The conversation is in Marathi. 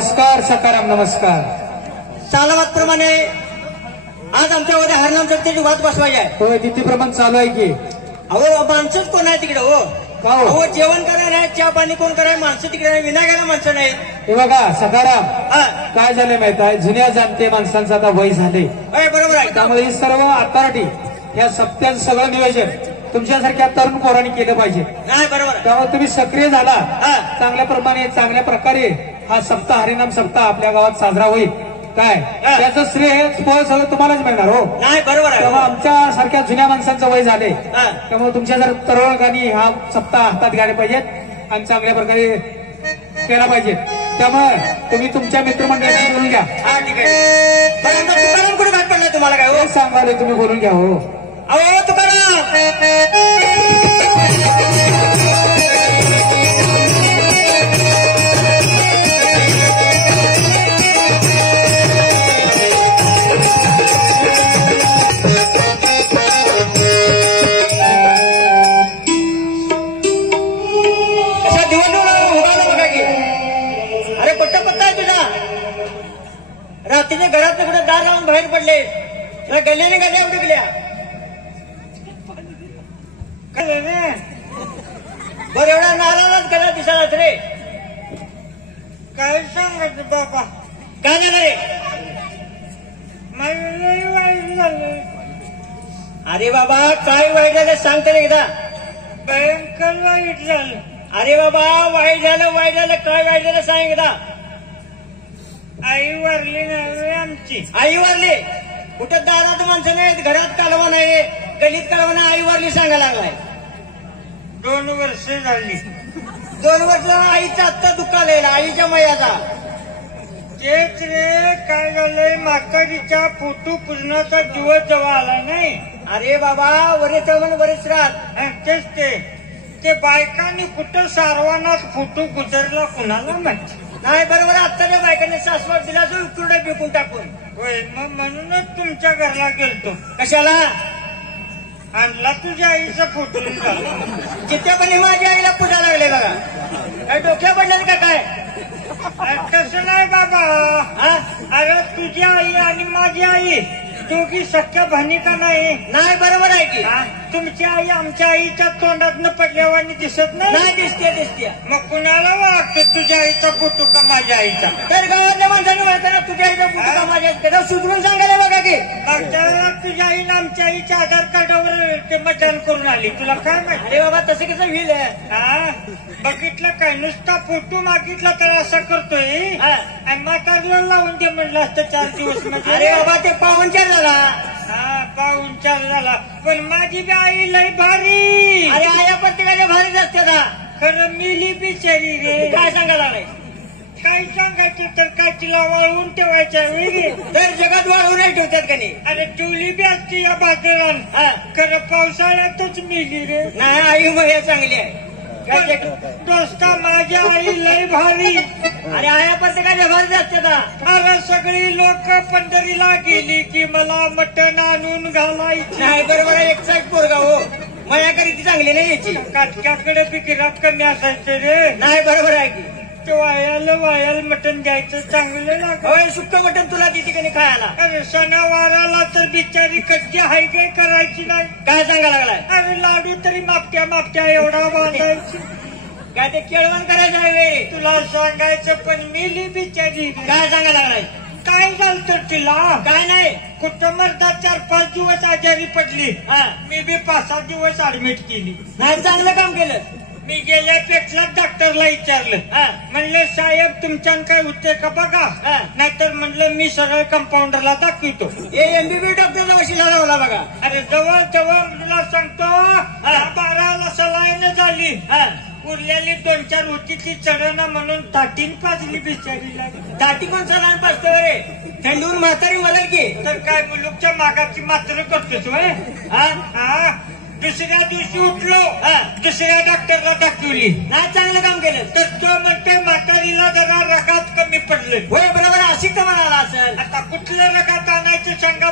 नमस्कार सकाराम, नमस्कार. सालावादप्रमाणे आज आमच्या उद्या हरनाम जत्रेची वाद बसवायची आहे. होय, तिथीप्रमाणे चालू आहे की. अहो माणसंच कोण आहे तिकडे? हो का हो? अहो जेवण करायला नाही, चहा पाणी कोण करायला? माणसं तिकडे नाही, विनाकाला माणसं नाही. हे बघा सकाराम, हा काय झालंय माहित आहे, जुन्या जाणते माणसांचं आता वय झाले, बरोबर आहे. त्यामुळे ही सर्व अथॉरिटी या सप्त्याचं सगळं नियोजन तुमच्यासारख्या तरुण पोरांनी केलं पाहिजे. नाही बरोबर आहे. त्यामुळे तुम्ही सक्रिय झाला, हा. चांगल्या प्रमाणे चांगल्या प्रकारे हा सप्ताह, हरिनाम सप्ताह आपल्या गावात साजरा होईल. काय हा. त्याचं श्रेय फळ सगळं तुम्हालाच मिळणार हो. नाही बरोबर आहे. तेव्हा आमच्या सारख्या जुन्या माणसांचं वय झाले, हा. त्यामुळे तुमच्या जर तरुणांनी हा सप्ताह हातात घ्यायला पाहिजेत आणि चांगल्या प्रकारे केला पाहिजे. त्यामुळे तुम्ही तुमच्या मित्रमंडळाशी बोलून घ्या. हा ठीक आहे. पण आमचा तुकाराम कुठे भाग पडलाय तुम्हाला काय? हो सांगाले तुम्ही बोलून घ्या. हो अहो तुकाराम, कशा दिवस उभारला बघा की. अरे कुठं पत्ता आहे तुझा? रात्रीने घरात कुठे दार लावून बाहेर पडले, गल्ल्याने गल्ल्या उडकल्या. बरं एवढा नाराजच करा दिसालाच रे. काय सांगायचं बाबा, काय झालं रे? मला लई वाईट झालं, अरे बाबा काय वाईट झालं सांग तर एकदा. भयंकर वाईट झालं. अरे बाबा वाईट झालं, वाईट झालं, काय वाईट झालं सांग एकदा. आई वारली नाही आमची. आई वारली? कुठं दारात माणसं नाहीत, घरात कालवा नाही रे, गलीत कालवा नाही, आई वारली सांगायला लागलाय. 2 वर्ष झाली. 2 वर्ष आईचा आत्ता दुखालेला, आईच्या मयाचा. तेच रे, काय झालंय, माकडीच्या फोटो पूजनाचा दिवस जवळ आला नाही. अरे बाबा वरेच म्हणून वरेच राहत. आणि तेच ते बायकांनी कुठं सारवानाच फोटो गुजरला कुणाला माहिती. नाही बरोबर, आत्ताच्या बायकांनी सासवड दिला जो उकडे बिकून टाकून. होय, मग म्हणूनच तुमच्या घरला गेलतो. कशाला? आणला तुझ्या आईचा फोटो झाला. जिथे पण माझ्या आईला पूजा लागले बघा. काय डोक्या पडले का काय? तसं नाही बाबा. हा? अरे तुझी आई आणि माझी आई दोघी सख्या बहिणी का नाही? नाही बरोबर आहे की. हा? तुमची आई आमच्या आईच्या तोंडातनं पडल्यावानी दिसत नाही. नाही दिसते दिसते. मग कुणाला वाटतं तुझ्या आईचा फोटो का माझ्या आईचा? तर गावातल्या माणसांनी म्हणताना तुझ्या आईचा फोटो का माझ्या आईचा सुधरून सांगायला बघा की. मागच्या वेळेला तुझ्या आईनं आमच्या आईच्या आधार कार्डावर ते मतदान करून आली. तुला काय माहिती? अरे बाबा तसं कसं होईल? हा, बघितलं काय? नुसता फोटो मागितला तर असं करतोय. हा. आणि म्हातारीला लावून दे म्हणलं असतं 4 दिवस मध्ये. अरे बाबा ते पाहुणचार झाला. हा, पाहुणचार झाला. पण माझी बी आई लय भारी. अरे आया प्रत्येकाच्या भारीच असते ना. खरं मिली बिचारी रे. काय सांगायला लागलाय? काय सांगायचं तर काय तिला वाळवून ठेवायच्या वेळी. तर जगात वाळवून नाही ठेवतात का नाही? अरे ठेवली बी असती या बाजारात. हा. खरं पावसाळ्यातच मिली रे. नाही आई मग चांगली आहे. काय ते- दोस्ता माझी आई लय भारी. अरे आया प्रत्येकाच्या भारीच असते ना. अरे सगळी लोक पंढरीला गेली की मला मटण आणून घालायची. नाही बरोबर आहे, एक साईड पोरगा हो. माझ्याकडे ती चांगली नाही याची. काटक्याकडे बी गिराक कमी असायचं रे. नाही बरोबर आहे की. ते वायाला मटण द्यायचं चांगलं लागत. होय सुक्क मटण तुला देते का नाही खायला? अरे सणावाराला तर बिचारी कधी हाय काय करायची नाही. काय सांगायला लागलाय? अरे लाडू तरी मागत्या एवढा बांधायची. काय ते केळवण करायचं आहे वे? तुला सांगायचं पण मिली बिचारी. काय सांगायला लागलाय? काय झालं तर तिला? काय नाही. कुठं मरता 4-5 दिवस आजारी पडली. हा. मी बी 5-6 दिवस ऍडमिट केली. नाही चांगलं काम केलं. मी गेल्या पेटला डॉक्टरला विचारलं. हा. म्हणले साहेब तुमच्यान काय होते का बघा. हा. नाहीतर म्हणलं मी सरळ कंपाऊंडरला दाखवितो. हे एमबीबी डॉक्टरला वशिला लावला बघा. अरे जवळ तुला सांगतो 12 सलाईन झाली. हा. उरलेली 2-4 होती ती चढना म्हणून ताटीन पाजली बिचारीला. दाटी कोण सलान पाचतो रे? थंडून म्हातारी मरल की. तर काय मुलुकच्या मागाची मात्र करतोस वय. हा. हा. दुसऱ्या दिवशी उठलो. हा. दुसऱ्या डॉक्टरला दाखवली. नाही चांगलं काम केलं. तर तो म्हणतोय म्हातारीला जरा रगात कमी पडले. होय बरोबर अशी का म्हणाला असेल. आता कुठलं रगात आणायचं सांगा.